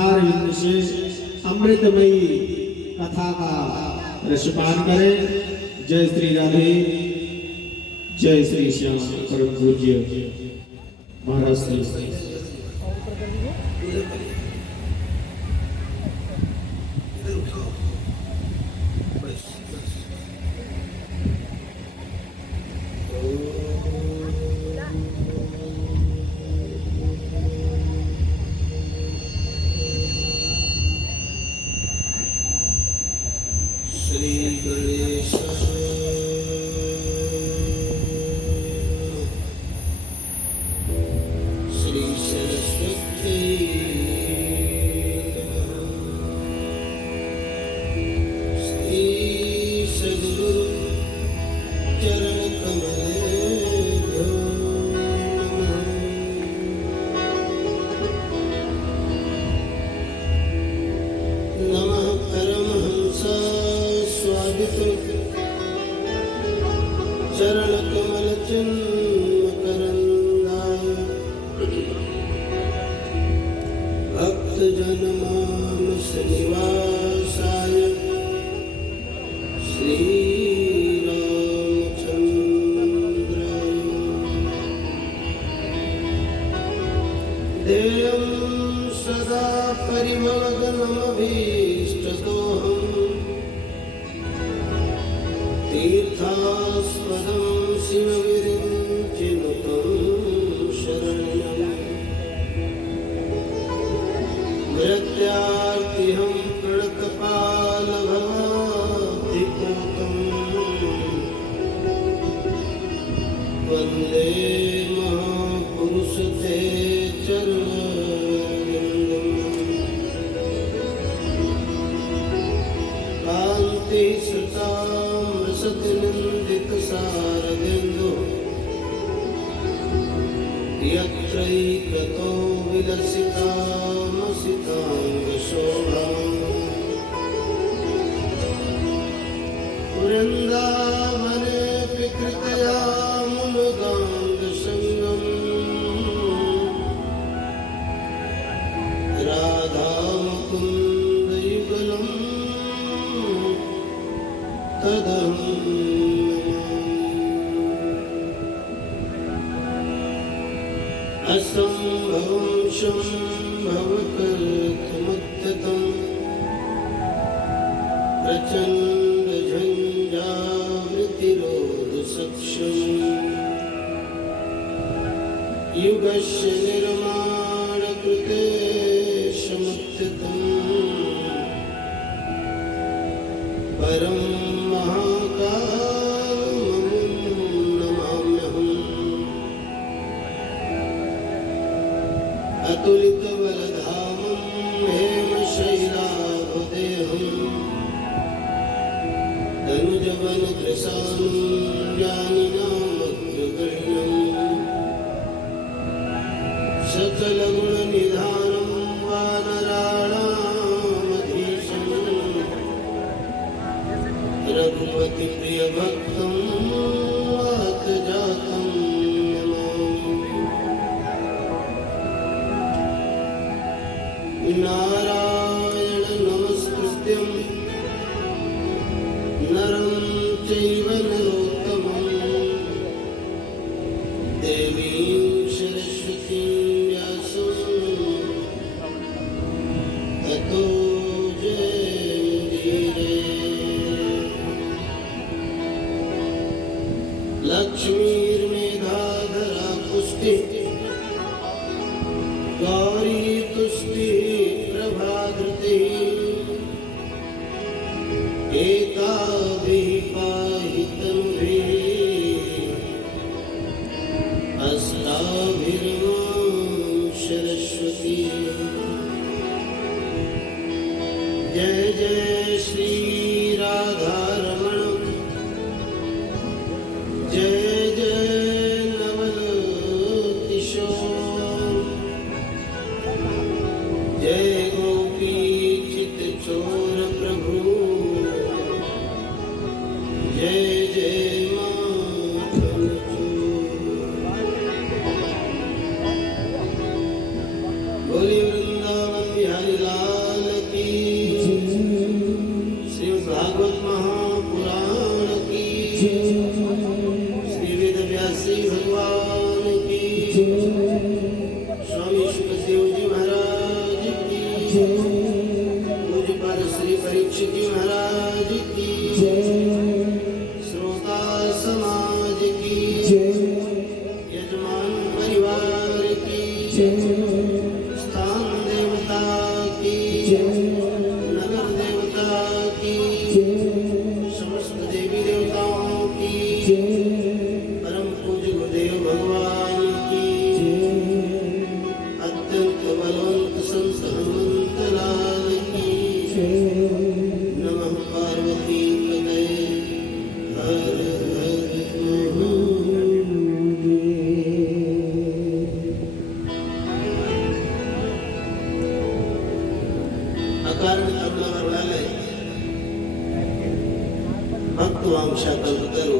मुखारविंद से अमृतमयी कथा का रसपान करें। जय श्री राधे, जय श्री श्याम। परम पूज्य महाराज श्री चरण कमल चिन्ह करंदाय भक्त जन मानस निवासाय श्री रामचंद्राय देयं सदा परिमलगनमभीष्टदोहम् तीर्थास्पदं शिवविरिञ्चिनुतं शरण्यम् मृत्यार्तिहं प्रणतपालभवाब्धिपूतं वन्दे महापुरुष ते चरणविन्दम् कान्तिसुतां सतिनन्दित सारदिन्दु यत्रैकतो विलसितामसिताङ्गशोभा वृन्दावने विकृतया मुनुगाङ्गसङ्गम् राधामुकुन्दयुगलम् तदहं असंभवं शम्भवकर्तुमुद्यतं प्रचण्डझञ्झावृतिरोधसक्षम् युगस्य निर्माणकृते समुत्थितम् परं अतुलितबलधामं हेमशैलाभदेहम् तनुजवनकृशानं ज्ञानिनामग्रगण्यम् सकलगुणनिधानं वानराणामधीशम् रघुपतिप्रियभक्तं वातजातं नारायण नमस्कृत्यं नरं चैव नरोत्तमं देवीं सरस्वतीं व्यासं ततो जयमुदीरये। लक्ष्मीर्मेधाधरा पुष्टिः गौरी तुष्टिः एकाभिः पाहि तनुभिः अस्ताभिर्मां सरस्वती। जय जय श्री राधारमण, जय जय नवल किशोर, जय गोपी चित चोर प्रभु, जय जय माधव। बोले वृंदावन बिहारी लाल मुझ पर श्री परीक्षित महाराज की श्रोता समाज की यजमान परिवार की स्थान देवता की नगर देवता की समस्त देवी देवताओं की परम पूज्य गुरुदेव भगवान की अत्यंत बलवंत संत हनुमंत लाल की नमः पार्वती पतये हर हर महादेव। अकारण करुणा वरदालय भक्त वांशा कल्पतरु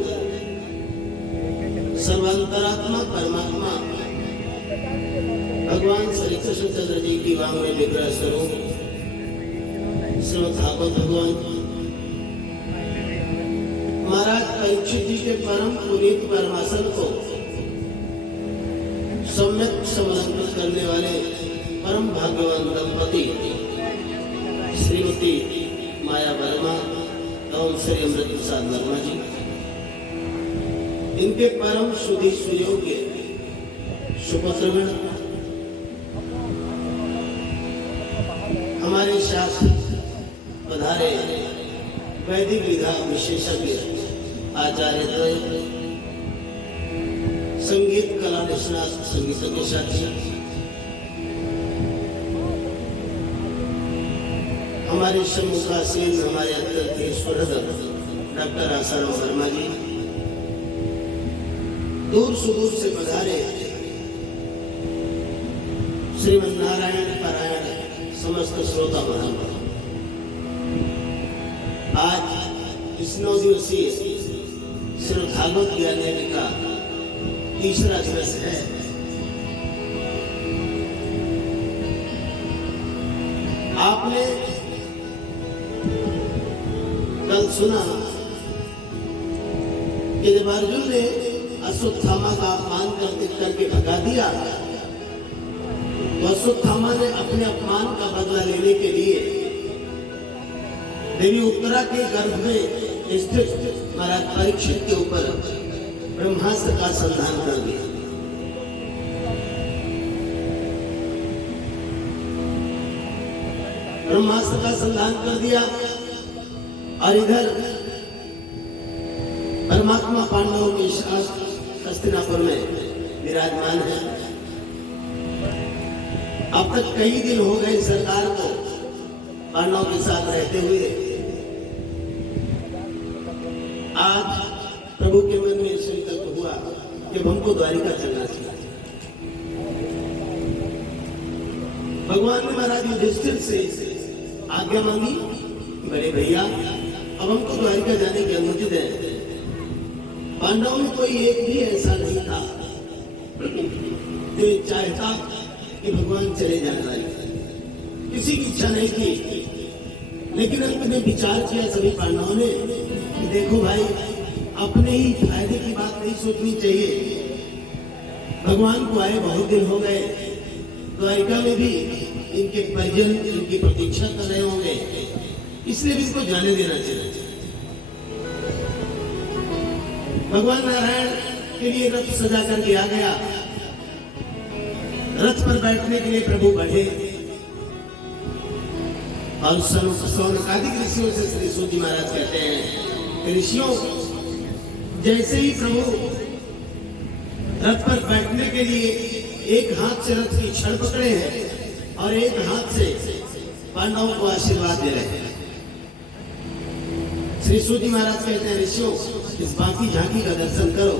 सर्वांतरात्मा परमात्मा भगवान श्री कृष्ण चंद्र जी की वांग में विग्रह स्वरूप श्रीमद् भागवत भगवान महाराज परीक्षित जी के परम पुनीत परमासन को सम्यक समर्पित करने वाले परम भाग्यवान दंपति श्रीमती माया वर्मा एवं श्री अमृत प्रसाद वर्मा जी, इनके परम सुधी सुयोग्य सुपुत्रगण हमारे शास्त्र पधारे वैदिक विधा विशेषज्ञ आचार्य द्वय, संगीत कला निष्णात संगीतज्ञ साथी, हमारे सम्मुखासीन हमारे अत्यंत ईश्वरद डॉक्टर आसाराम वर्मा जी, दूर सुदूर से पधारे श्रीमद् नारायण पारायण समस्त श्रोता महानुभाव, आज इस 9 दिवसीय श्रीमद् भागवत ज्ञान यज्ञ का तीसरा दिवस है। आपने कल सुना कि जब अर्जुन ने अश्वत्थामा का अपमान करके भगा दिया तो अश्वत्थामा ने अपने अपमान का बदला लेने के लिए देवी उत्तरा के गर्भ में स्थित महाराज परीक्षित के ऊपर ब्रह्मास्त्र का संधान कर दिया। ब्रह्मास्त्र का संधान कर दिया और इधर परमात्मा पांडवों के शास्त्र हस्तिनापुर में विराजमान है। अब तक कई दिन हो गए सरकार को पांडवों के साथ रहते हुए। आज प्रभु के मन में संकल्प हुआ कि हमको द्वारिका चलना चाहिए। भगवान ने महाराज युधिष्ठिर से आज्ञा मांगी, बड़े भैया अब हमको द्वारिका जाने की अनुमति दें। पांडवों में कोई एक भी ऐसा नहीं था जो चाहता कि भगवान चले जाना, किसी की इच्छा नहीं थी। लेकिन अंत में विचार किया सभी पांडवों ने कि देखो भाई, अपने ही फायदे की बात नहीं सोचनी चाहिए। भगवान को आए बहुत दिन हो गए, द्वारिका में भी इनके परिजन इनकी प्रतीक्षा कर रहे होंगे, इसलिए भी इसको जाने देना चाहिए। भगवान नारायण के लिए रथ सजा कर दिया गया। रथ पर बैठने के लिए प्रभु बढ़े और सौनकादिक ऋषियों से श्री सूत जी महाराज कहते हैं, ऋषियों जैसे ही प्रभु रथ पर बैठने के लिए एक हाथ से रथ की छड़ पकड़े हैं और एक हाथ से पांडवों को आशीर्वाद दे रहे हैं। श्री सूत जी महाराज कहते हैं, ऋषियों इस बाकी झांकी का दर्शन करो,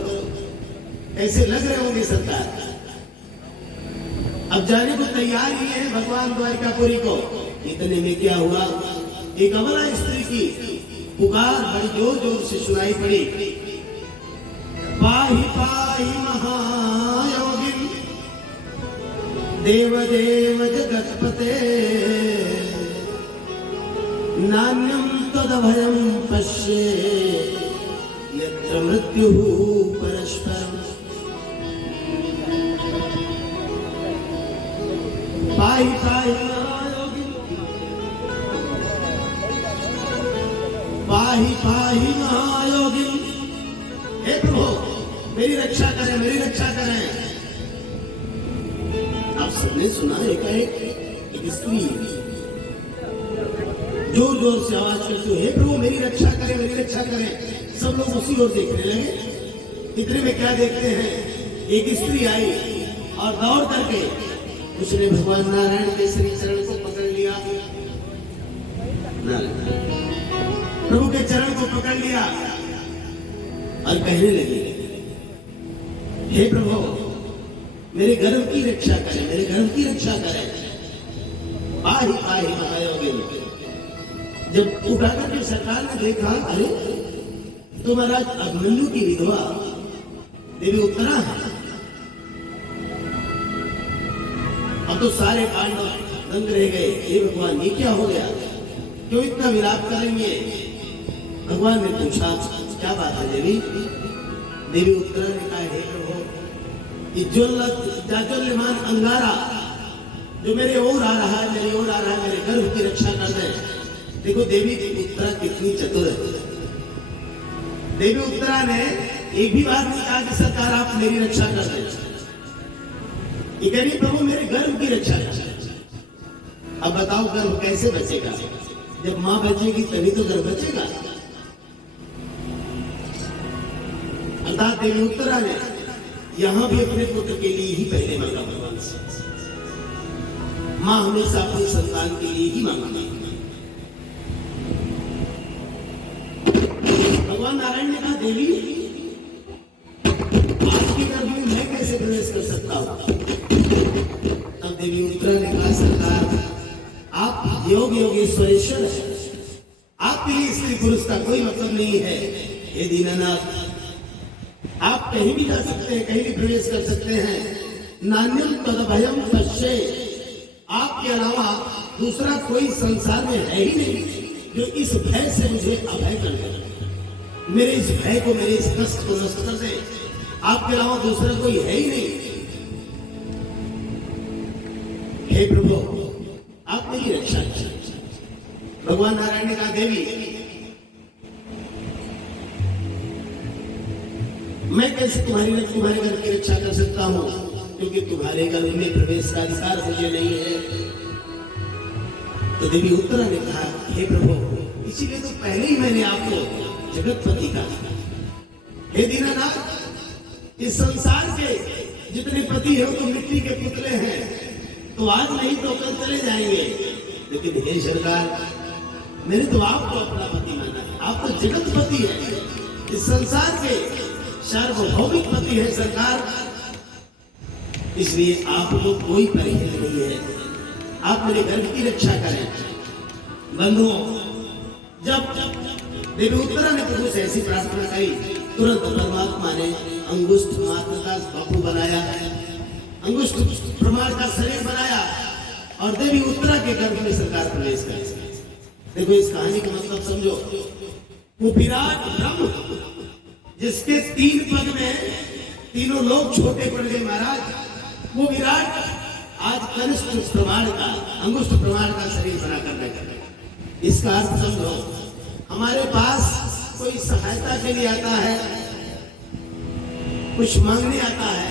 ऐसे लग रहे होंगे सरकार। अब जाने को तैयार ही है भगवान द्वारिकापुरी को। इतने में क्या हुआ, एक अबला स्त्री की पुकार बड़ी जोर जोर से सुनाई पड़ी, पाहि पाहि महायोगिन देव देव जगत्पते नान्यं तदभयं पश्ये यत्र मृत्युः परस्परम्। पाहि पाहि महायोगिन पाही पाही महायोगी। हे प्रभु मेरी रक्षा करें, मेरी रक्षा करें। आप सबने सुना एक स्त्री जोर जोर से आवाज करती हो, हे प्रभु मेरी रक्षा करें, मेरी रक्षा करें। सब लोग उसी ओर देखने लगे। इतने में क्या देखते हैं, एक स्त्री आई और दौड़ करके उसने भगवान नारायण के श्री चरण को पकड़ लिया। प्रभु के चरण को पकड़ लिया और कहने लगी, हे प्रभु मेरे गर्भ की रक्षा करें, मेरे गर्भ की रक्षा करें। पाही पाही महायोगी। जब उठा करके सरकार ने देखा, अरे तो महाराज अभिमन्यु की विधवा देवी उत्तरा है। अब तो सारे पांडव दंग रह गए, हे भगवान ये क्या हो गया, क्यों इतना विलाप करेंगे। भगवान ने पूछा, क्या बात है देवी। देवी उत्तरा ने कहा, हे प्रभु जाज्वल्यमान अंगारा जो मेरे ओर आ रहा है, मेरे ओर आ रहा है, मेरे गर्भ की रक्षा कर दे। देखो देवी उत्तरा कितनी चतुर है। देवी उत्तरा ने एक भी बात नहीं कहा कि सरकार आप मेरी रक्षा कर दे। ये कह रही प्रभु मेरे गर्भ की रक्षा कर। अब बताओ गर्भ कैसे बचेगा, जब मां बचेगी तभी तो गर्भ बचेगा। अर्थात देवी उत्तरा ने यहां भी अपने पुत्र के लिए ही पहले मांगा भगवान से। मां हमेशा अपनी संतान के लिए ही मांगती है। भगवान नारायण ने कहा, देवी आपके गर्भ में मैं कैसे प्रवेश कर सकता हूं। तब देवी उत्तरा ने कहा, सरकार आप योग योगेश्वरेश्वर है, आपके लिए स्त्री पुरुष का कोई मतलब नहीं है। हे दीनानाथ आप कहीं भी जा सकते हैं, कहीं भी प्रवेश कर सकते हैं। नान्यम तदभयम पश्ये, आपके अलावा दूसरा कोई संसार में है ही नहीं जो इस भय से मुझे अभय कर दे, मेरे इस भय को, मेरे इस कष्ट को नष्ट कर दे। आपके अलावा दूसरा कोई है ही नहीं। हे प्रभु आप मेरी रक्षा करें। भगवान नारायण ने कहा, देवी मैं कैसे तुम्हारे घर की रक्षा कर सकता हूं, क्योंकि तुम्हारे घर में प्रवेश का अधिकार मुझे नहीं है। तो देवी उत्तरा ने कहा, हे प्रभु इसीलिए तो पहले ही मैंने आपको जगतपति कहा। हे दीनानाथ इस संसार के जितने पति हैं तो मिट्टी के पुतले हैं, तो आज नहीं तो कल चले जाएंगे। लेकिन हे सरकार मैंने तो आपको अपना पति माना है, आप तो जगतपति है, इस संसार के सार्वभौमिक पति है सरकार, इसलिए आपको कोई परिहित नहीं है। आप मेरे गर्भ की रक्षा करें। बंधुओं जब देवी उत्तरा ने प्रभु से ऐसी प्रार्थना करी, तुरंत परमात्मा ने अंगुष्ठ मात्र का बापू बनाया, अंगुष्ठ प्रमाण का शरीर बनाया और देवी उत्तरा के गर्भ में सरकार प्रवेश कर। देखो इस कहानी का मतलब समझो। वो विराट ब्रह्म जिसके 3 पद में तीनों लोग छोटे पड़ गए महाराज, वो विराट आज कनिष्ठ प्रमाण का, अंगुष्ठ प्रमाण का शरीर बनाकर बैठा। इसका अर्थ समझो, हमारे पास कोई सहायता के लिए आता है, कुछ मांगने आता है,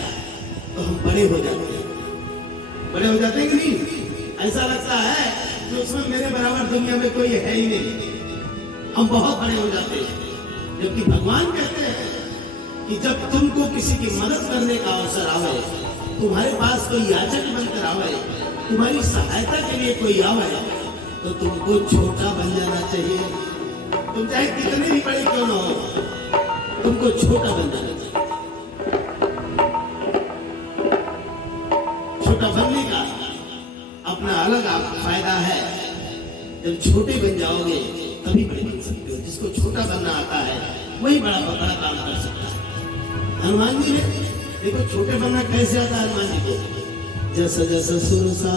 तो हम बड़े हो जाते हैं। बड़े हो जाते हैं कि नहीं? ऐसा लगता है कि उसमें मेरे बराबर दुनिया में कोई है ही नहीं, हम बहुत बड़े हो जाते हैं। जबकि भगवान कहते हैं कि जब तुमको किसी की मदद करने का अवसर आवे, तुम्हारे पास कोई याचक बनकर आवे, तुम्हारी सहायता के लिए कोई आवे, तो तुमको छोटा बन जाना चाहिए। तुम चाहे कितने भी बड़े क्यों न हो, तुमको छोटा बन जाना चाहिए। छोटा बनने का अपना अलग फायदा है। जब छोटे बन जाओगे तभी बड़े बन सकते हो। जिसको छोटा बनना आता है वही बड़ा काम कर सकता है। हनुमान जी ने देखो छोटे बनना कैसे आता है हनुमान जी को। जस जस सुरसा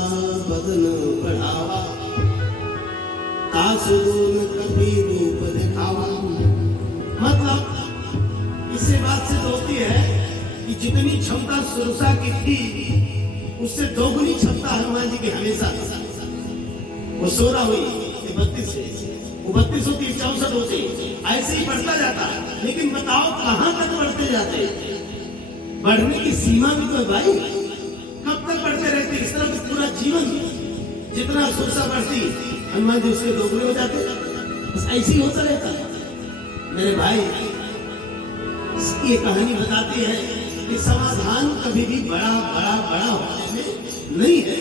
बदन बढ़ावा, तासु गुण कपि रूप दिखावा। मतलब इससे बात सिद्ध होती है कि जितनी क्षमता सुरसा की थी उससे दोगुनी क्षमता हनुमान जी की हमेशा। वो 16 हुई, 32 से 32, 34 होते, ऐसे ही बढ़ता जाता। लेकिन बताओ कहां तक बढ़ते जाते? बढ़ने की सीमा भी तो है भाई, कब तक बढ़ते रहते? इस तरह से पूरा जीवन जितना सुरसा बढ़ती, हनुमान जी उसके दोगुने हो जाते। बस ऐसे ही होता रहता। मेरे भाई, ये कहानी बताती है कि समाधान कभी भी बड़ा बड़ा बड़ा होने में नहीं है।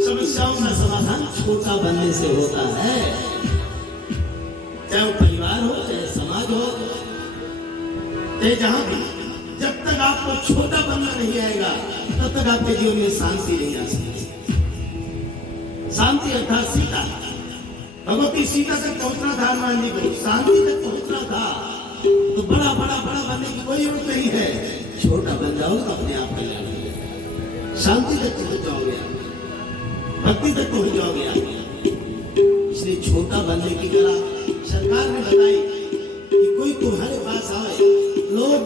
समस्याओं का समाधान छोटा बनने से होता है। चाहे वो परिवार हो, चाहे समाज हो, चाहे जहां भी, जब तक आपको छोटा बनना नहीं आएगा तब तक आपके जीवन में शांति नहीं आ सकती। शांति अर्थात सीता, भगवती सीता तक पहुंचना था हनुमान जी को, शांति तक पहुंचना था। तो बड़ा बड़ा बड़ा बनने की कोई जरूरत नहीं है। छोटा बन जाओ तो अपने आप कल्याण हो जाएगा। शांति तक पहुंच जाओगे, भक्ति तक पहुंच जाओगे आप। इसलिए छोटा बनने की कला सरकार ने बताई कि कोई तुम्हारे पास आए, लोग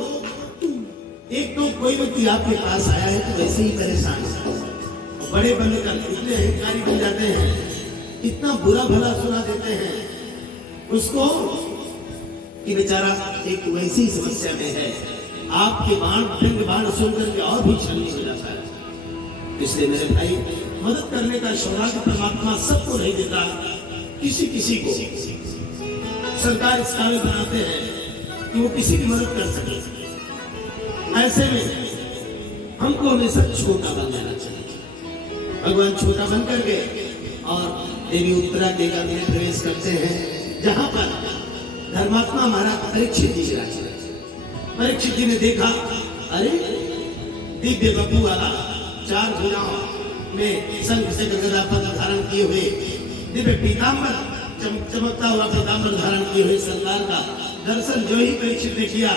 एक तो कोई व्यक्ति आपके पास आया है तो वैसे ही परेशान है, बड़े बनने का इतने अहंकारी बन जाते हैं, इतना बुरा भला सुना देते हैं उसको कि बेचारा एक वैसी समस्या में है। आपके बाण सुनकर के और भी छलनी हो जाता है। इसलिए मेरे भाई, मदद करने का सौभाग्य परमात्मा सबको नहीं देता, किसी किसी को सरकार इस काबिल बनाते हैं कि वो किसी की मदद कर सके। ऐसे में हमको हमेशा छोटा बन जाना चाहिए। भगवान छोटा बन करके और देवी उत्तरा के घर में प्रवेश करते हैं, जहां पर धर्मात्मा महाराज परीक्षित जी विराज। परीक्षित जी ने देखा, अरे दिव्य बपू वाला, 4 भुजाओं में शंख से गदा पद्म धारण किए हुए, दिव्य पीताम्बर, चमकता हुआ पीताम्बर धारण किए हुए सरकार का दर्शन जो ही परीक्षित ने किया,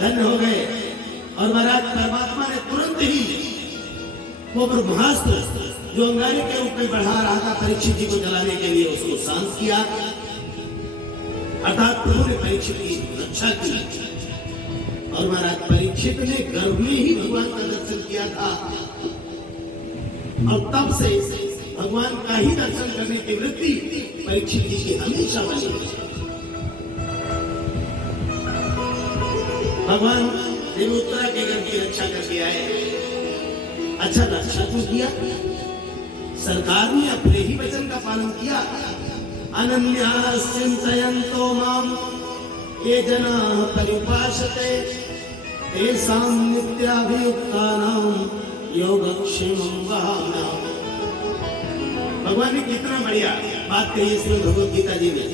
धन्य हो गए। और महाराज परमात्मा ने तुरंत ही वो ब्रह्मास्त्र जो अंगारे के रूप में बढ़ा रहा था परीक्षित जी को जलाने के लिए, उसको शांत किया। अर्थात प्रभु ने परीक्षित की रक्षा की। और महाराज परीक्षित ने गर्भ में ही भगवान का दर्शन किया था, और तब से भगवान का ही दर्शन करने की वृत्ति परीक्षित जी की हमेशा बनी। भगवान देवोत्तरा के घर की रक्षा करके आए। अच्छा, रक्षा तो किया, सरकार ने अपने ही वचन का पालन किया। अनन्याः चिन्तयन्तो माम् ये जनाः पर्युपासते तेषां नित्याभियुक्तानां योगक्षेमं वहाम्यहम्। भगवान ने कितना बढ़िया बात कही इसमें भगवत गीता जी में।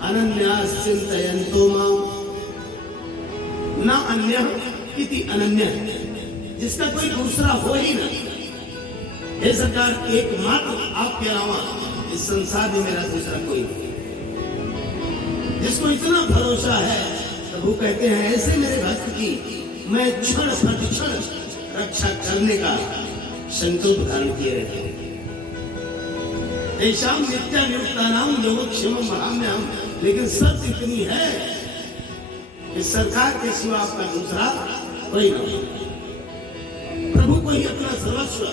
अनन्याः चिन्तयन्तो माम्, न अन्यः इति अनन्यः, जिसका कोई दूसरा हो ही ना। हे सरकार, एकमात्र आपके अलावा इस संसार में मेरा दूसरा कोई नहीं। जिसको इतना भरोसा है, प्रभु कहते हैं ऐसे मेरे भक्त की मैं क्षण प्रतिक्षण रक्षा करने का संकल्प धारण किए रहते हैं। तेषां नित्याभियुक्तानां योगक्षेमं वहाम्यहम्। लेकिन सत्य इतनी है कि सरकार के सिवा आपका दूसरा कोई नहीं। प्रभु को ही अपना सर्वस्व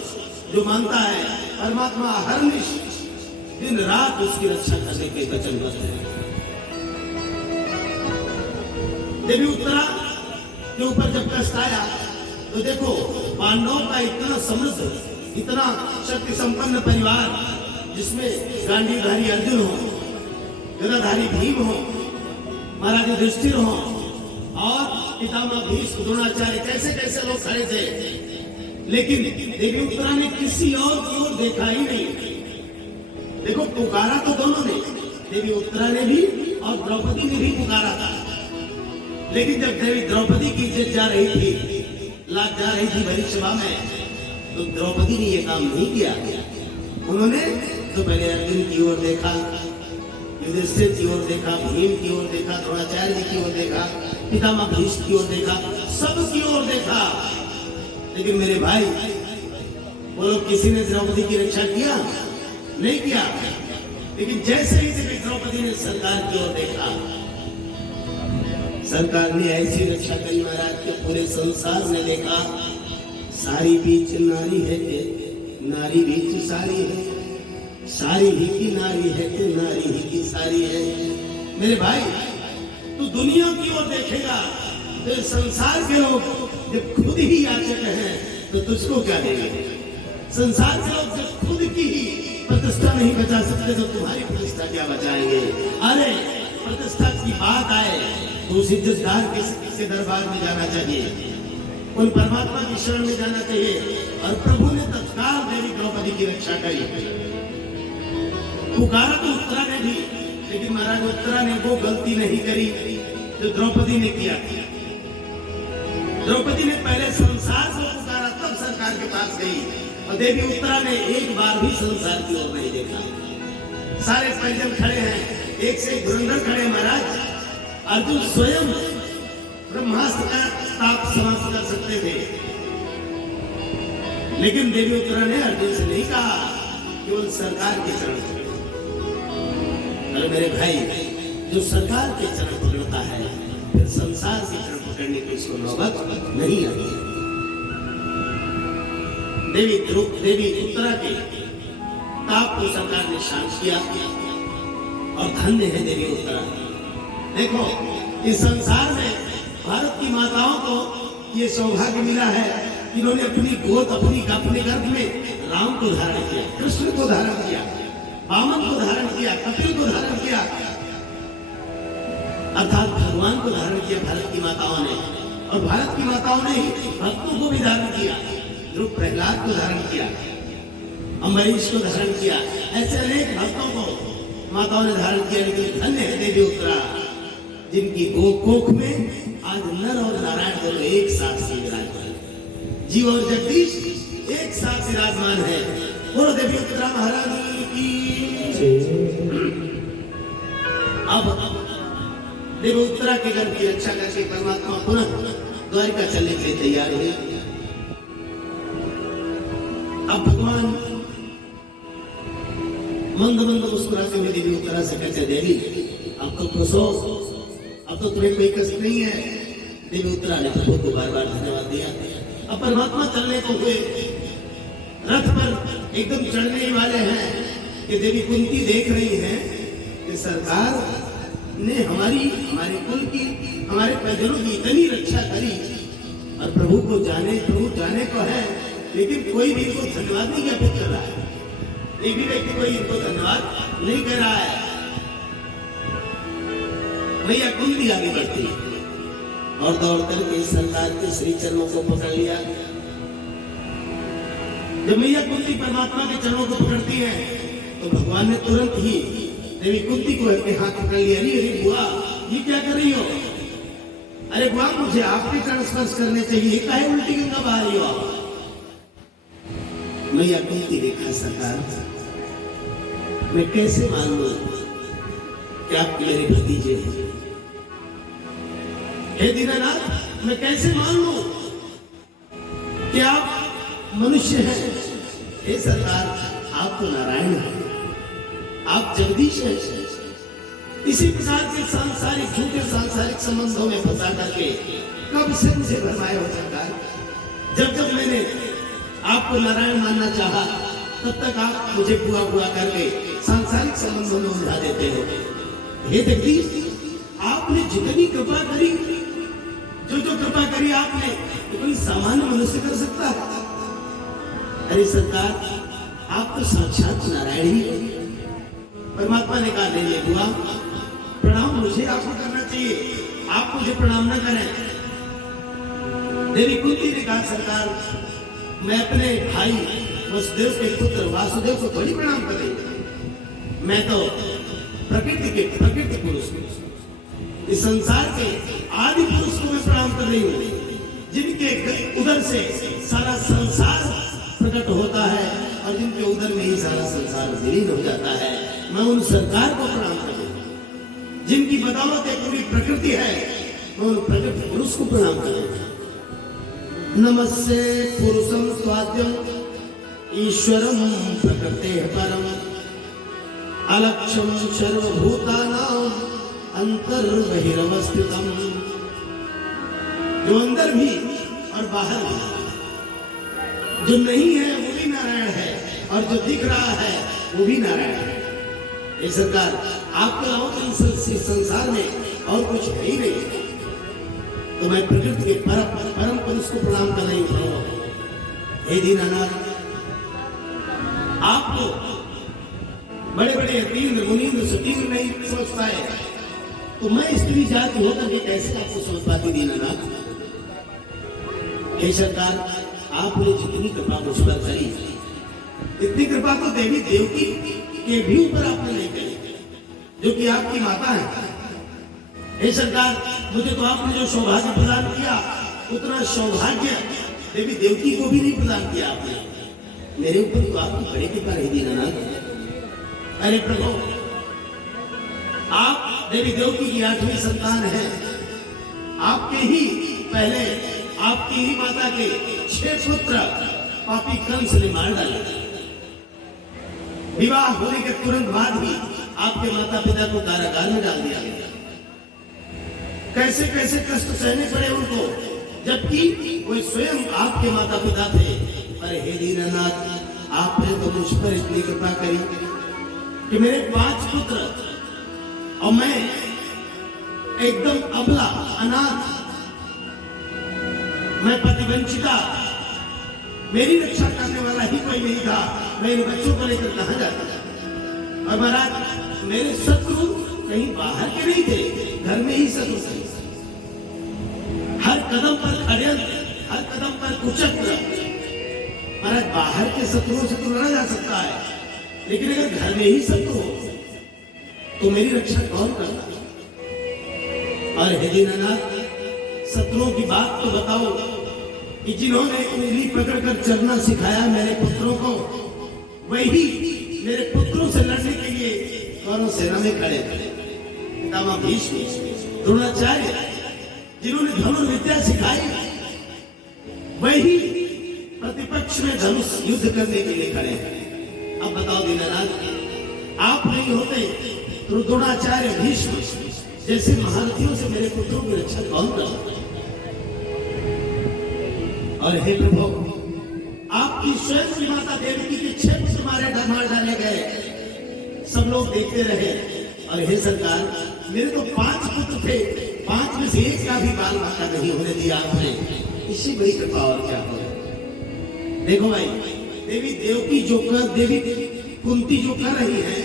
जो मानता है, परमात्मा हर दिन रात उसकी रक्षा करने के वचनबद्ध है। देवी उत्तरा के ऊपर जब कष्ट आया तो देखो, पांडवों का इतना समृद्ध, इतना शक्ति संपन्न परिवार, जिसमें गांडीवधारी अर्जुन हो, गदाधारी भीम हो, महाराज युधिष्ठिर हो, और पितामह भीष्म, द्रोणाचार्य, कैसे कैसे लोग खड़े थे। लेकिन देवी उत्तरा ने किसी और की ओर देखा ही नहीं। देखो, पुकारा तो दोनों ने, देवी उत्तरा ने भी और द्रौपदी ने भी पुकारा था। लेकिन जब देवी द्रौपदी की इज्जत जा रही थी, लाज जा रही थी भरी सभा में, तो द्रौपदी ने ये काम नहीं किया। उन्होंने तो पहले अर्जुन की ओर देखा, युधिष्ठिर की ओर देखा, भीम की ओर देखा, द्रोणाचार्य जी की ओर देखा, पितामह भीष्म की ओर देखा, सब की ओर देखा। लेकिन मेरे भाई, वो लोग किसी ने द्रौपदी की रक्षा किया नहीं किया। लेकिन जैसे ही देवी द्रौपदी ने सरकार की ओर देखा, सरकार ने ऐसी रक्षा करी महाराज के पूरे संसार ने देखा। सारी बीच नारी है, नारी बीच सारी है, सारी ही की नारी है तू, नारी ही की सारी है। मेरे भाई, तू दुनिया की ओर देखेगा तो संसार के लोग जब खुद ही याचक हैं तो तुझको क्या देंगे? संसार के लोग जब खुद की ही प्रतिष्ठा नहीं बचा सकते तो तुम्हारी प्रतिष्ठा क्या बचाएंगे? अरे प्रतिष्ठा की बात आए तो उस इज्जतदार के दरबार में जाना चाहिए, उन परमात्मा की शरण में जाना चाहिए। और प्रभु ने तत्काल देवी द्रौपदी की रक्षा करी। पुकारा तो उत्तरा ने भी, लेकिन महाराज उत्तरा ने वो गलती नहीं करी जो द्रौपदी ने किया। द्रौपदी ने पहले संसार को पुकारा, तब सरकार के पास गई। और देवी उत्तरा ने एक बार भी संसार की ओर नहीं देखा। सारे परिजन खड़े हैं, एक से एक धुरंधर खड़े हैं महाराज। अर्जुन स्वयं ब्रह्मास्त्र का ताप समाप्त कर सकते थे, लेकिन देवी उत्तरा ने अर्जुन से नहीं कहा, केवल सरकार के चरण पकड़े। अरे मेरे भाई, जो सरकार के चरण पकड़ता है फिर संसार के चरण पकड़ने की इसको नौबत नहीं आती। देवी उत्तरा के ताप को सरकार ने शांत किया और धन्य है देवी उत्तरा। देखो, इस संसार में भारत की माताओं को ये सौभाग्य मिला है, इन्होंने अपनी गोद अपने गर्भ में राम को धारण किया, कृष्ण को धारण किया, वामन को धारण किया, कपिल को धारण किया, अर्थात भगवान को धारण किया भारत की माताओं ने। और भारत की माताओं ने ही भक्तों को भी धारण किया, ध्रुव प्रहलाद को धारण किया, अम्बरीश को धारण किया, ऐसे अनेक भक्तों को माताओं ने धारण किया। लेकिन धन्य है देवी उत्तरा, जिनकी कोख में आज नर और नारायण दोनों एक साथ से विराजमान है, जीव और जगदीश एक साथ विराजमान है। बोलो देवी उत्तरा महारानी की। अब देवी उत्तरा के घर की रक्षा करके परमात्मा पुनः द्वारिका चलने के लिए तैयार हुए। अब भगवान मंद मंद मुस्कुराते हुए देवी उत्तरा से कहते, देवी अब तो खुश हो, अब तो तुम्हें कोई कष्ट नहीं है। देवी उत्तरा ने प्रभु को बार बार धन्यवाद दिया। अब परमात्मा चलने को हुए, रथ पर एकदम चढ़ने ही वाले हैं कि देवी कुंती देख रही है कि सरकार ने हमारे कुल की, हमारे परिजनों की इतनी रक्षा करी और प्रभु जाने को है, लेकिन कोई भी इनको धन्यवाद नहीं ज्ञापित कर रहा है। एक भी व्यक्ति कोई इनको धन्यवाद नहीं कर रहा है। भैया कुंती आगे बढ़ती और दौड़ करके सरकार के श्री चरणों को पकड़ लिया। जब मैया कुंती परमात्मा के चरणों को पकड़ती है तो भगवान ने तुरंत ही देवी कुंती को अपने हाथ पकड़ लिया। अरे बुआ, ये क्या कर रही हो? अरे बुआ, मुझे आपके चरण स्पर्श करने चाहिए, काहे उल्टी गंगा बहा रही हो आप? मैया कुंती देखा, सरकार मैं कैसे मान लूं कि आप मेरे भतीजे हैं? हे दीनानाथ, मैं कैसे मान लूं कि आप मनुष्य हैं? हे सरकार, आप तो नारायण हैं, आप जगदीश हैं। इसी प्रकार के सांसारिक झूठे सांसारिक संबंधों में फंसा करके कब से मुझे भरमाए हो सरकार? जब मैंने आपको नारायण मानना चाहा, तब तक आप मुझे बुआ करके सांसारिक संबंधों में उलझा देते हो। हे जगदीश, आपने जितनी कृपा करी, जो कृपा करी आपने, तो कोई सामान्य मनुष्य कर सकता है? अरे सरकार, आप तो साक्षात नारायण ही हैं। परमात्मा ने कहा, नहीं बुआ, प्रणाम मुझे आपको करना चाहिए, आप मुझे प्रणाम न करें। देवी कुंती ने कहा, सरकार मैं अपने भाई वसुदेव के पुत्र वासुदेव को बड़ी प्रणाम कर रही हूं। मैं तो प्रकृति पुरुष हूं, इस संसार के आदि पुरुष को मैं प्रणाम कर रही हूं, जिनके उदर से सारा संसार प्रकट होता है और जिनके उदर में ही सारा संसार विलीन हो जाता है। मैं उन सरकार को प्रणाम कर रही हूं, जिनकी बदौलत पूरी प्रकृति है। मैं उन प्रकृति पुरुष को प्रणाम कर रही हूं। नमस्ते पुरुषम स्वाद्यम ईश्वरम प्रकृते परम अलक्ष्यम सर्वभूतानां अंतर्बहिरवस्थितम। जो अंदर भी और बाहर भी, जो नहीं है वो भी नारायण है, और जो दिख रहा है वो भी नारायण है। ये सरकार आपके अलावा तो इस संसार में और कुछ है ही नहीं। तो मैं प्रकृति के परम पुरुष को प्रणाम करना ही चाहूंगा। हे दीनानाथ, आपको बड़े बड़े यतीन्द्र मुनीन्द्र सुतीन्द्र नहीं समझता है, तो मैं स्त्री जाति होकर के कैसे आपको समझ पाती दीनानाथ। हे सरकार, आपने जितनी कृपा मुझ पर करी, इतनी कृपा तो देवी देवकी के भी ऊपर आपने नहीं करी, जो कि आपकी माता है। हे सरकार, मुझे तो आपने जो सौभाग्य प्रदान किया, उतना सौभाग्य देवी देवकी को भी नहीं प्रदान किया आपने। मेरे ऊपर तो आपकी बड़ी कृपा रही दीनानाथ। अरे प्रभु, आप देवी देवकी की 8वीं संतान है। आपके ही पहले आपकी ही माता के 6 पुत्र पापी कंस ने मार डाले। विवाह होने के तुरंत बाद ही आपके माता पिता को कारागार में डाल दिया गया। कैसे कैसे कष्ट सहने पड़े उनको, जबकि वो स्वयं आपके माता पिता थे। अरे हे दीनानाथ, आपने तो मुझ पर इतनी कृपा करी कि मेरे 5 पुत्र और मैं एकदम अबला अनाथ, मैं प्रतिवंचिता, मेरी रक्षा करने वाला ही कोई नहीं था। मैं इन बच्चों को लेकर कहां जाता? और महाराज, मेरे शत्रु कहीं बाहर के नहीं थे, घर में ही शत्रु थे। हर कदम पर षड्यंत्र, हर कदम पर कुचक्र। महाराज, बाहर के शत्रुओं से तो लड़ा जा सकता है, लेकिन अगर घर में ही शत्रु हो तो मेरी रक्षा कौन करता? और हे दीनानाथ, शत्रुओं की बात तो बताओ कि जिन्होंने उंगली पकड़कर चलना सिखाया मेरे पुत्रों को, वही मेरे पुत्रों से लड़ने के लिए कौरव सेना में खड़े थे। पितामह भीष्म, द्रोणाचार्य, जिन्होंने धनुर्विद्या सिखाई, वही प्रतिपक्ष में धनुष युद्ध करने के लिए खड़े हैं। अब बताओ दीनानाथ, आप नहीं होते तो द्रोणाचार्य भीष्म जैसे महारथियों से मेरे पुत्रों की रक्षा कौन करता? और हे प्रभु, आपकी स्वयं की माता देवकी के 6 पुत्र मार डाले गए, सब लोग देखते रहे। और हे सरकार, मेरे तो 5 पुत्र थे, 5 में से एक का भी बाल बाका नहीं होने दिया आपने। इससे बड़ी कृपा और क्या हो? देखो भाई, देवी देवकी जो कर, देवी कुंती जो कर रही है,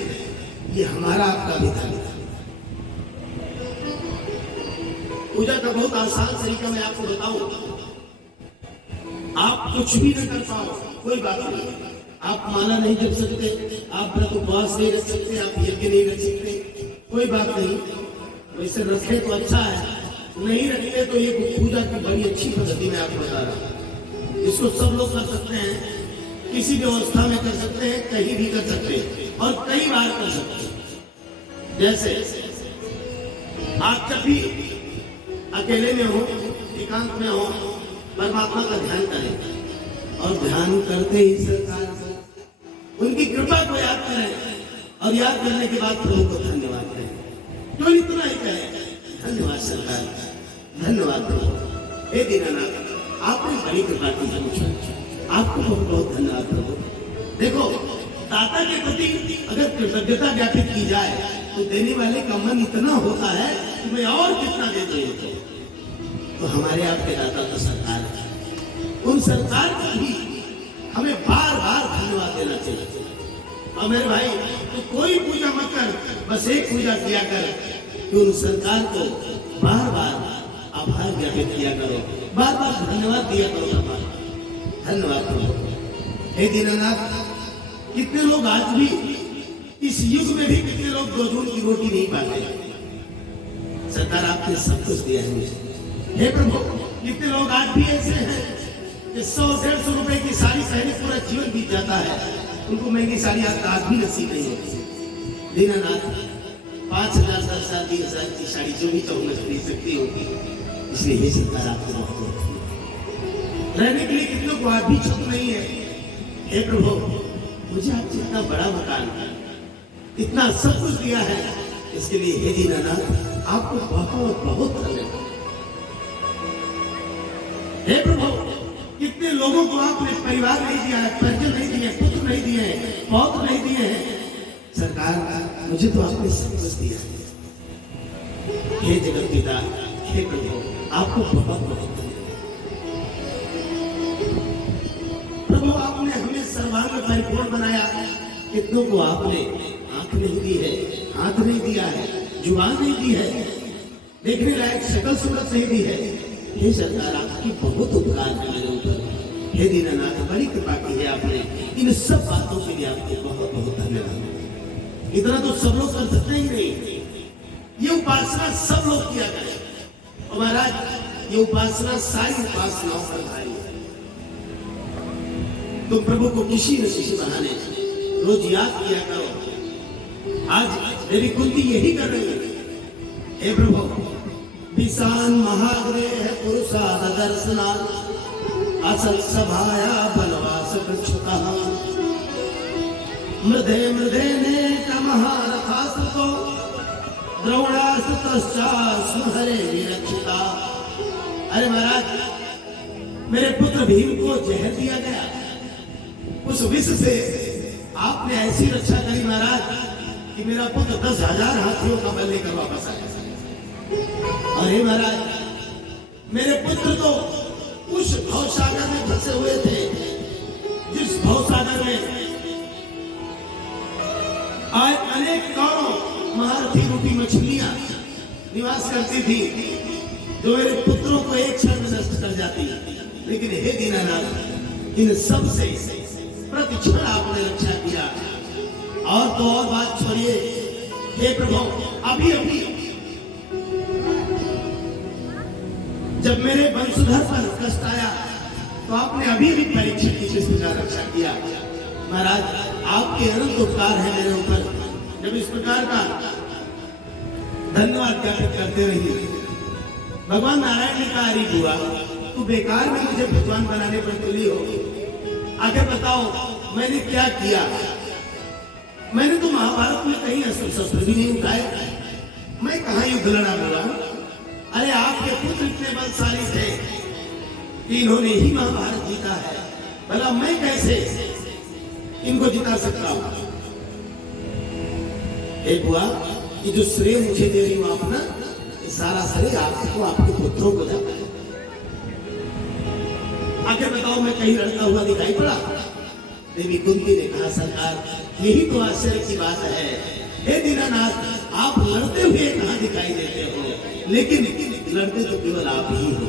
ये हमारा आपका भी था। पूजा का बहुत आसान तरीका मैं आपको बताऊं। आप कुछ भी न कर पाओ, कोई बात नहीं। आप माला नहीं जप सकते, आप व्रत उपवास नहीं रख सकते, आप यज्ञ नहीं रख सकते, कोई बात नहीं। वैसे रखे तो अच्छा है, नहीं रखते तो ये पूजा की बड़ी अच्छी पद्धति मैं आपको बता रहा हूँ। इसको सब लोग कर सकते हैं, किसी भी अवस्था में कर सकते हैं, कहीं भी कर सकते हैं और कई बार कर सकते हैं। जैसे आप जब भी अकेले में हो, एकांत में हो, परमात्मा का ध्यान करें और ध्यान करते ही सरकार को, उनकी कृपा को याद करें और याद करने के बाद प्रभु को धन्यवाद करें। तो इतना ही कहें, धन्यवाद सरकार, धन्यवाद प्रभु। हे दीनानाथ, आपने बड़ी कृपा की है मुझे, आपको बहुत बहुत धन्यवाद प्रभु। देखो, दाता के प्रति अगर कृतज्ञता ज्ञापित की जाए तो देने वाले का मन इतना होता है कि मैं और कितना दे दूं। तो हमारे आपके दाता तो सरकार है, उन सरकार का भी हमें बार बार धन्यवाद देना चाहिए। और मेरे भाई, तो कोई पूजा मत कर, बस एक पूजा किया कर कि उन सरकार को बार बार आभार ज्ञापित किया करो, बार बार धन्यवाद दिया करो। धन्यवाद करो। हे दीनानाथ, कितने लोग आज भी इस युग में भी, कितने लोग 2 जून की रोटी नहीं पाते। सरकार आपने सब कुछ दिया है मुझे। हे प्रभु, कितने लोग आज भी ऐसे हैं कि 100-150 रुपए की साड़ी पहने पूरा जीवन बीत जाता है, उनको महंगी साड़ी आज भी नसीब नहीं होती। दीनानाथ, 5,000, 10,000, 20,000 की साड़ी जो भी चाहूंगा खरीद सकती होगी। इसलिए ये सरकार आपको बहुत रहने के लिए कितनों को आज भी छूट नहीं है। हे प्रभु, मुझे आपसे इतना बड़ा मकान, इतना सब कुछ दिया है, इसके लिए हे दीनानाथ आपको बहुत बहुत धन्यवाद। हे प्रभु, कितने लोगों को आपने परिवार नहीं दिया है, परिजन नहीं दिए, पुत्र नहीं दिए हैं, पौत्र नहीं दिए हैं, सरकार मुझे तो आपने सब कुछ दिया है। हे जगत पिता, हे प्रभु, आपको बहुत बहुत प्रभु, आपने हमें सर्वांग परिपूर्ण बनाया। कितनों को आपने आंख नहीं दी है, हाथ नहीं दिया है, जुबान नहीं दी है, देखने लायक शक्ल सूरत नहीं दी है। हे सरकार, आपकी बहुत उपकार है मेरे ऊपर। हे दीनानाथ, बड़ी कृपा की है आपने। इन सब बातों के लिए आपको बहुत बहुत धन्यवाद। इतना तो सब लोग कर सकते ही नहीं। ये उपासना सब लोग किया करें। और महाराज, ये उपासना सारी उपासनाओं का भाई है। तुम प्रभु को किसी न किसी बहाने रोज याद किया करो। आज देवी कुंती यही कर रही है। हे प्रभु, विशान महाग्रह पुरुषाद दर्शना असल सभाया बनवास कृच्छुता मृदे मृदे ने महारथास्तो द्रोणास्त्रश्चास्महरे विरक्षिता। अरे महाराज, मेरे पुत्र भीम को जहर दिया गया। उस विष से आपने ऐसी रक्षा करी महाराज कि मेरा पुत्र 10,000 हाथियों का बल लेकर वापस आया। अरे महाराज, मेरे पुत्र तो उस भवसागर में फंसे हुए थे, जिस भवसागर में आज अनेक करोड़ों महारथी रूपी मछलियां निवास करती थी, जो मेरे पुत्रों को एक क्षण में नष्ट कर जाती। लेकिन हे दीनानाथ, इन सब से प्रतिक्षण आपने रक्षा किया। और तो और बात छोड़िए, हे प्रभु, अभी अभी जब मेरे वंशधर पर कष्ट आया तो आपने अभी भी परीक्षित की जिस प्रकार रक्षा किया। महाराज, आपके अनंत उपकार है मेरे ऊपर। जब इस प्रकार का धन्यवाद ज्ञापित करते रहिए। भगवान नारायण ने कहा, अरे बुआ, तू बेकार में मुझे भगवान बनाने पर तुली हो। आगे बताओ मैंने क्या किया? मैंने तो महाभारत में कहीं अस्त्र शस्त्र भी नहीं उठाए। मैं कहाँ युद्ध लड़ा बोला? अरे आपके पुत्र इतने बलशाली थे कि इन्होंने ही महाभारत जीता है। भला मैं कैसे इनको जिता सकता हूं? एक बुआ, ये जो श्रेय मुझे दे रही हूं आप ना, सारा श्रेय आपको, आपके पुत्रों को जाता है। आगे बताओ मैं कहीं लड़ता हुआ दिखाई पड़ा? देवी कुंती ने कहा, सरकार, यही तो आश्चर्य की बात है। हे दीनानाथ, आप लड़ते हुए कहां दिखाई देते हो? लेकिन लड़ते तो केवल आप ही हो।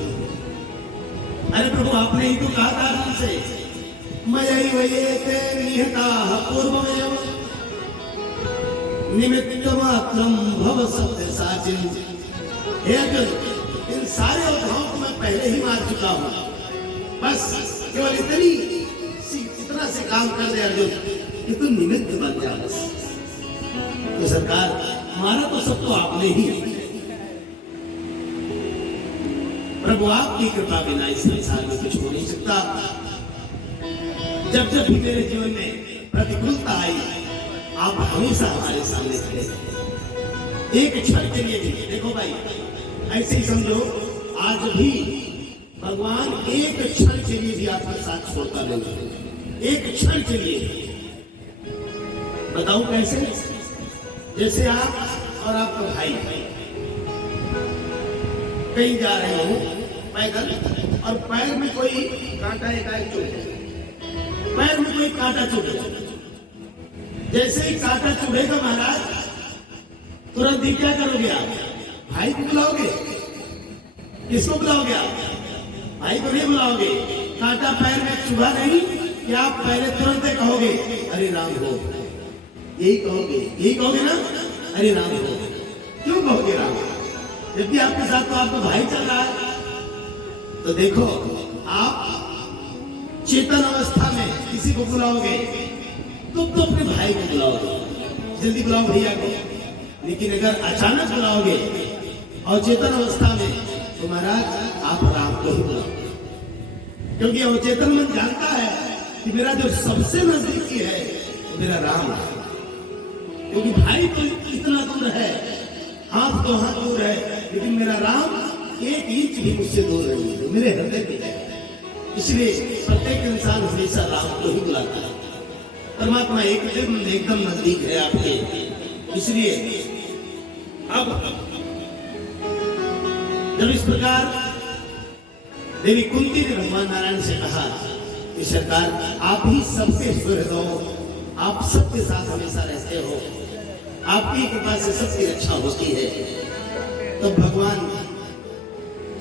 अरे प्रभु, आपने ही तो कहा था हमसे, मयैवयेते निहताः पूर्वमेव निमित्तमात्रं भव सत्यसाचिन्। हे अर्जुन, इन सारे योद्धाओं को मैं पहले ही मार चुका हूं। बस केवल इतना से काम कर दे अर्जुन कि तू निमित्त बन जा बस। तो सरकार, मारा तो सब तो आपने ही। प्रभु, आपकी कृपा बिना इस संसार में कुछ हो नहीं सकता। जब जब भी मेरे जीवन में प्रतिकूलता आई, आप हमेशा हमारे सामने खड़े। एक क्षण के लिए भी देखो भाई, ऐसे ही समझो, आज भी भगवान एक क्षण के लिए भी आपका साथ छोड़ता नहीं। एक क्षण के लिए। बताऊं कैसे? जैसे आप और आपका भाई कहीं जा रहे हो पैदल, और पैर में कोई कांटा एकाएक चुभ जाए, पैर में कोई कांटा चुभ जाए। जैसे ही कांटा चुभेगा महाराज, तुरंत ही क्या करोगे आप? भाई को बुलाओगे? किसको बुलाओगे आप? भाई को नहीं बुलाओगे। कांटा पैर में चुभा नहीं कि आप पहले तुरंत कहोगे अरे राम हो, यही कहोगे ना, अरे राम हो। क्यों कहोगे राम? जबकि आपके साथ तो आपका भाई चल रहा है। तो देखो, आप चेतन अवस्था में किसी को बुलाओगे तुम तो अपने भाई को बुलाओगे, जल्दी बुलाओ भैया को। लेकिन अगर अचानक बुलाओगे और चेतन अवस्था में, तो महाराज आप राम को ही बुलाओगे। क्योंकि अवचेतन मन जानता है कि मेरा जो सबसे नजदीकी है वो मेरा राम है। क्योंकि भाई तो इतना दूर है, हाथ तो हाथ दूर है, लेकिन मेरा राम 1 इंच भी मुझसे दूर नहीं है, मेरे हृदय में है। इसलिए प्रत्येक इंसान हमेशा राम को ही बुलाता है। परमात्मा एकदम नजदीक है आपके। इसलिए अब जब इस प्रकार देवी कुंती ने भगवान नारायण से कहा कि सरकार आप ही सबके सुहृद हो, आप सबके साथ हमेशा रहते हो, आपकी कृपा से सबकी रक्षा होती है, तो भगवान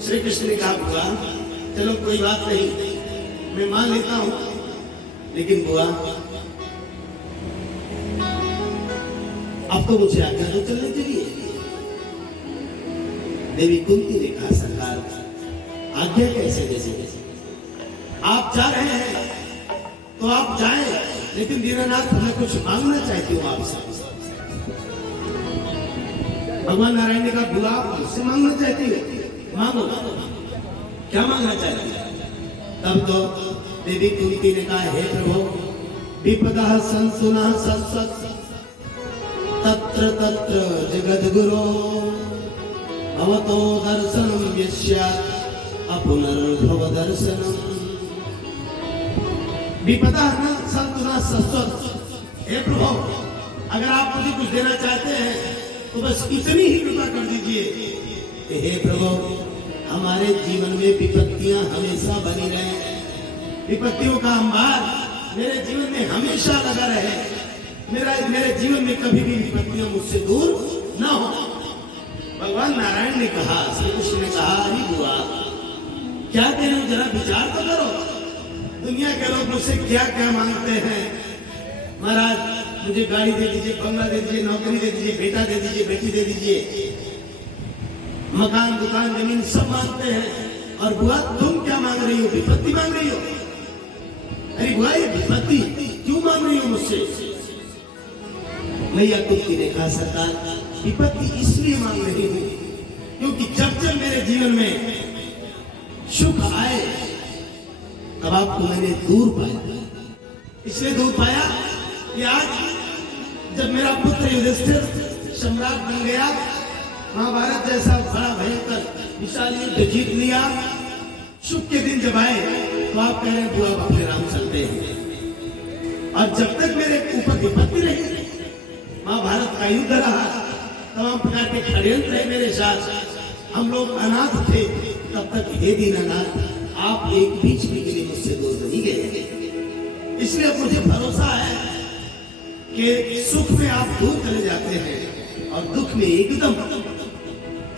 श्री कृष्ण ने कहा बुआ चलो कोई बात नहीं, मैं मान लेता हूं, लेकिन बुआ अब तो मुझे आज्ञा तो चलने चाहिए। देवी कुंती ने कहा सरकार आज्ञा कैसे दे सकते, आप जा रहे हैं तो आप जाएं, लेकिन दीनानाथ मैं कुछ मांगना चाहती हूँ आपसे। भगवान नारायण ने कहा बुआ आप मुझसे मांगना चाहती हो, मांगो, क्या मांगना चाहती है? तब तो देवी कुंती ने कहा हे प्रभु विपदा संसुना सत्सत तत्र तत्र जगद्गुरो भवतो दर्शनम यस्यात् अपुनर्भव दर्शनम। विपदा संसुना सत्सत, हे प्रभु अगर आप मुझे कुछ देना चाहते हैं तो बस इतनी ही कृपा कर दीजिए कि हे प्रभु हमारे जीवन में विपत्तियां हमेशा बनी रहे, विपत्तियों का अंबार मेरे जीवन में हमेशा लगा रहे, मेरे जीवन में कभी भी विपत्तियां मुझसे दूर ना हो। भगवान नारायण ने कहा, श्री कृष्ण ने कहा अरे बुआ क्या कह रहे हो, जरा विचार तो करो, दुनिया के लोग मुझसे क्या क्या मांगते हैं, महाराज मुझे गाड़ी दे दीजिए, बंगला दे दीजिए, नौकरी दे दीजिए, बेटा दे दीजिए, बेटी दे दीजिए, मकान दुकान जमीन सब मांगते हैं, और बुआ तुम क्या मांग रही हो, विपत्ति मांग रही हो? अरे बुआ ये विपत्ति क्यों मांग रही हो मुझसे? मैया कुंती ने कहा सरकार विपत्ति इसलिए मांग रही हूं क्योंकि जब जब मेरे जीवन में सुख आए तब आपको मैंने दूर पाया, इसलिए दूर पाया कि आज जब मेरा पुत्र युधिष्ठिर सम्राट बन गया, महाभारत जैसा बड़ा भयंकर विशाल युद्ध जीत लिया, सुख के दिन जब आए तो आप कह रहे हैं बुआ अपने राम चलते हैं, और जब तक मेरे ऊपर विपत्ति रही, महाभारत का युद्ध रहा, तमाम प्रकार के षड्यंत्र रहे मेरे साथ, हम लोग अनाथ थे, तब तक हे दीनानाथ आप एक बीच में के लिए मुझसे दूर नहीं गए। इसलिए अब मुझे भरोसा है कि सुख में आप दूर चले जाते हैं और दुख में एकदम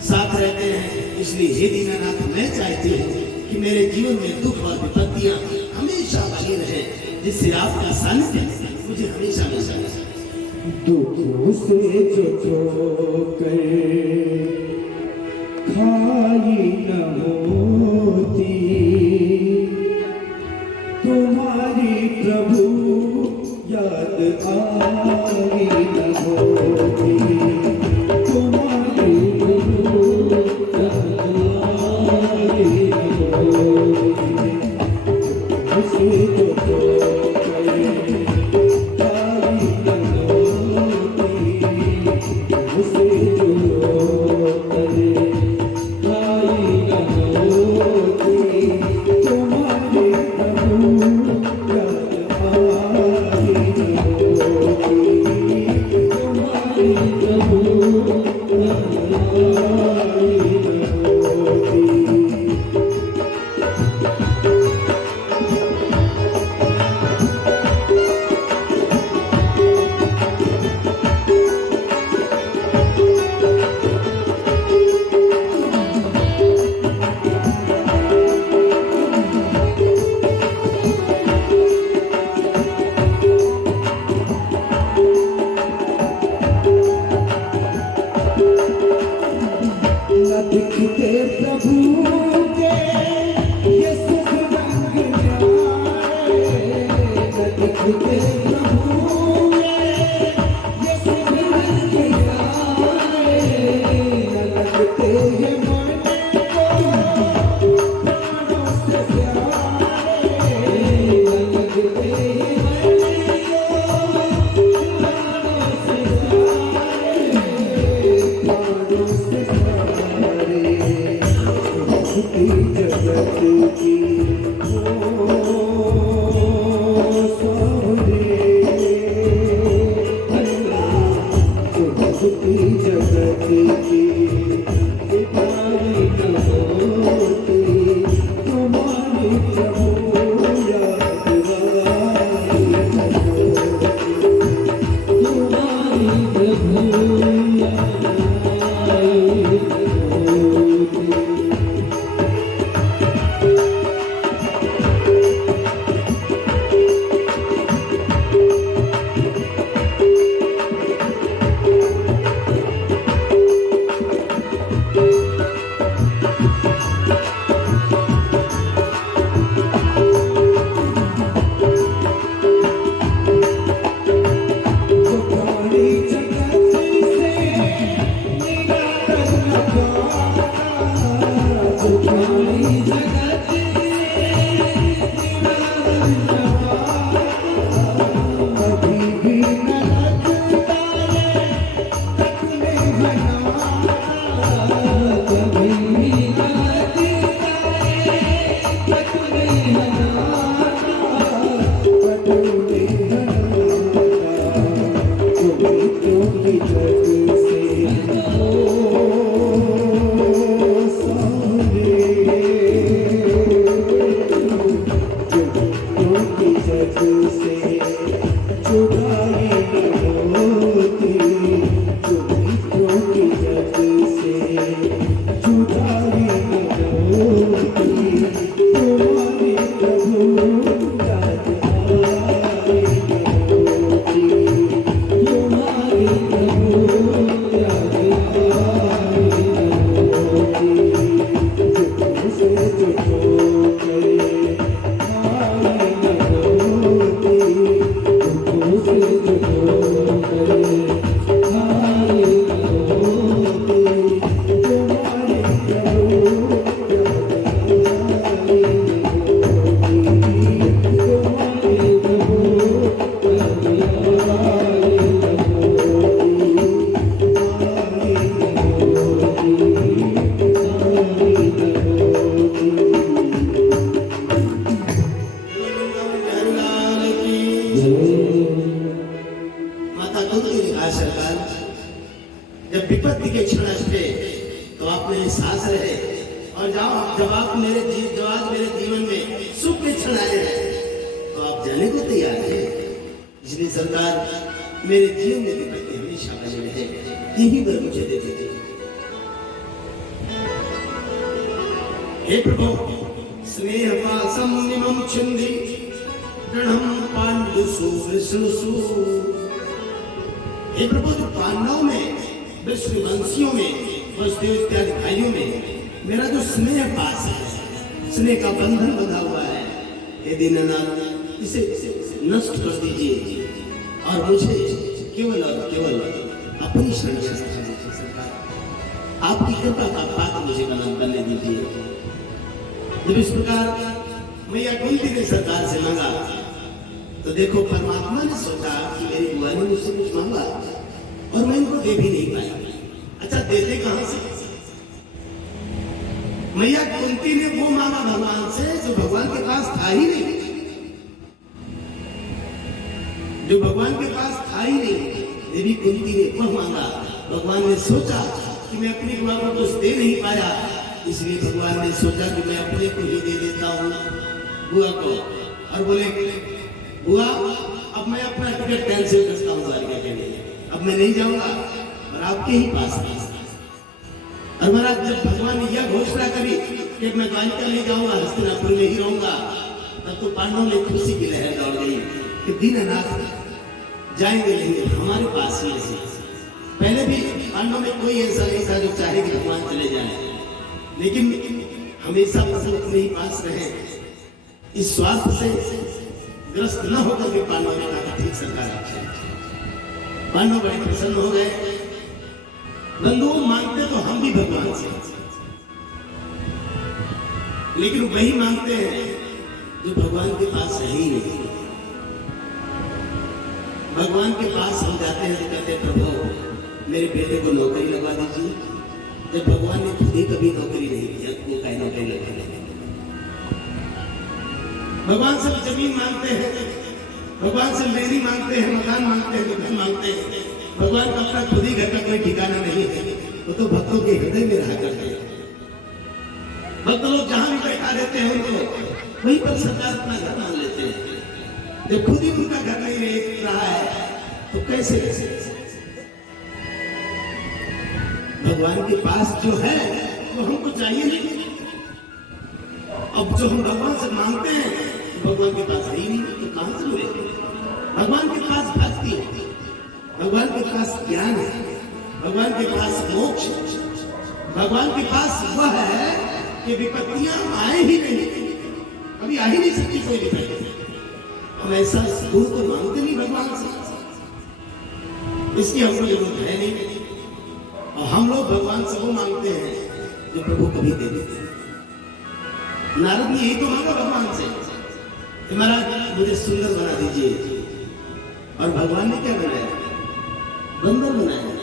साथ रहते हैं। इसलिए हे दीनानाथ मैं चाहती हूँ कि मेरे जीवन में दुख और विपत्तियां हमेशा बनी रहे, जिससे आपका सानिध्य मुझे हमेशा मिल जाए। दुखों से जो ठोकर खाई न होती, तुम्हारी प्रभु याद आई न होती, तुम्हारी प्रभु याद आई न होती, उसे जो जगत की होती जगत की बिगाड़ी न होती तुम्हारी प्रभु याद वारी न होती तुम्हारी प्रभु याद वारी न होती। माता कुंती ने कहा सरकार, जब विपत्ति के क्षण आते तो आप मेरे साथ रहे और जब आप मेरे जीवन में सुख के क्षण आए तो आप जाने को तैयार है। इसलिए सरकार मेरे जीवन में विपत्ति हमेशा बने रहे, यही वर मुझे दे दीजिए। हे प्रभु, स्नेह पासम निमम छिंदी प्रणम पांडुसु विष्णुसु। हे प्रभु, जो पांडवों में, विष्णुवंशियों में, वसुदेव इत्यादि भाइयों में मेरा जो स्नेह पास है, स्नेह का बंधन बंधा हुआ है, हे दीननाथ इसे नष्ट कर दीजिए और मुझे केवल और केवल अपनी शरण में स्थान दीजिए। सरकार आपकी कृपा का पात्र मुझे बनने दीजिए। जब इस प्रकार मैया कुंती ने सरकार से मांगा तो देखो परमात्मा ने सोचा कि मेरी बुआ ने मुझसे कुछ मांगा और मैं इनको दे भी नहीं पाया। अच्छा, देते कहां से? मैया कुंती ने वो मांगा भगवान से जो भगवान के पास था ही नहीं, जो भगवान के पास था ही नहीं। देवी कुंती ने वह मांगा। भगवान ने सोचा कि मैं अपनी बुआ को कुछ दे नहीं पाया, इसलिए भगवान ने सोचा कि मैं अपने को ही दे देता हूँ बुआ को, और बोले बुआ अब मैं अपना टिकट कैंसिल करता हूँ द्वारिका के लिए, अब मैं नहीं जाऊंगा और आपके ही पास नहीं। और महाराज जब भगवान ने यह घोषणा करी कि मैं द्वारिका नहीं जाऊंगा, हस्तिनापुर में ही रहूंगा, तब तो पांडवों में खुशी की लहर दौड़ गई कि दीननाथ जाएंगे नहीं, हमारे पास ही नहीं। पहले भी पांडवों में कोई ऐसा नहीं था जो चाहे कि भगवान चले जाए, लेकिन हमेशा प्रभु अपने ही पास रहे। इस स्वार्थ से ग्रस्त न होकर के पांडवों ने कहा ठीक सरकार आपसे। पांडव बड़े प्रसन्न हो गए। बंधु मांगते तो हम भी भगवान से, लेकिन वही मांगते हैं जो भगवान के पास है ही नहीं। भगवान के पास हम जाते हैं तो कहते प्रभु मेरे बेटे को नौकरी लगा दीजिए, जब भगवान ने खुद ही कभी नौकरी नहीं दिया तो कहीं नौकरी लगा देंगे। भगवान से जमीन मांगते हैं, भगवान से लेनी मांगते हैं, मकान मांगते हैं, घर मांगते हैं। भगवान का अपना खुद ही घर का कोई तो भक्तों के हृदय में रहा करते हैं। भक्त लोग जहां भी बैठा रहते हैं उनको वहीं पर सरकार अपना घर मान लेते हैं। जब खुद ही उनका घर नहीं रह रहा है तो कैसे भगवान के पास जो है वो हमको चाहिए नहीं। अब जो हम भगवान से मांगते हैं तो भगवान के पास है ही नहीं, तो कहां से मिलेगा? भगवान के पास भक्ति है, भगवान के पास ज्ञान है, भगवान के पास मोक्ष, भगवान के पास वह है कि विपत्तियां आए ही नहीं, कभी आ ही नहीं सकती कोई विपत्ति। हम ऐसा गुण तो मांगते नहीं भगवान से, इसकी हमको जरूरत है नहीं। और हम लोग भगवान से वो मांगते हैं जो प्रभु कभी दे देते हैं। नारद ने यही तो मांगा भगवान से कि महाराज मुझे सुंदर बना दीजिए, और भगवान ने क्या बनाया? बंदर बनाया।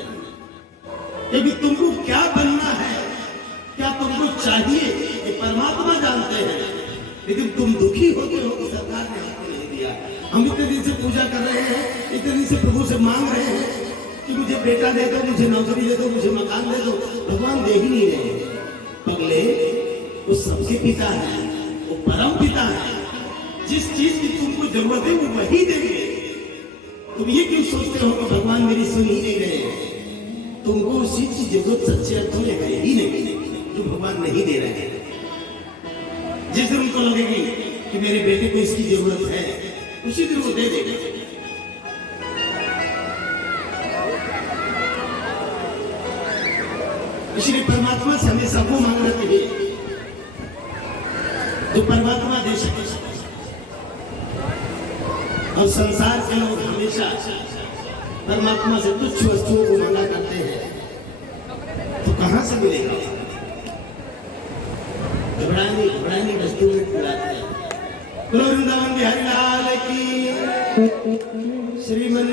क्योंकि तुमको क्या बनना है, क्या तुमको चाहिए, ये परमात्मा जानते हैं, लेकिन तुम दुखी होते हो कि सरकार ने आपको नहीं दिया। हम इतने दिन से पूजा कर रहे हैं, इतने दिन से प्रभु से मांग रहे हैं कि मुझे बेटा दे दो, मुझे नौकरी दे दो, मुझे मकान दे दो, भगवान दे ही नहीं रहे। पगले वो सबके पिता है, वो परम पिता है, जिस चीज की तुमको जरूरत है वो वही देंगे। तुम ये क्यों सोचते हो कि भगवान मेरी सुन ही नहीं रहे? तुमको उस चीज की जरूरत सच्चे अर्थों में है ही नहीं जो भगवान नहीं दे रहे हैं। जिस दिन उनको लगेगी कि मेरे बेटे को इसकी जरूरत है, उसी दिन वो दे देंगे। इसलिए परमात्मा से हमें सबको मांगना चाहिए जो परमात्मा दे सके। और संसार के लोग हमेशा परमात्मा से तुच्छ वस्तुओं को मांगा करते हैं, तो कहां से मिलेगा? घबरानी वस्तु में बुलाते हैं। वृंदावन बिहारी लाल की, श्रीमन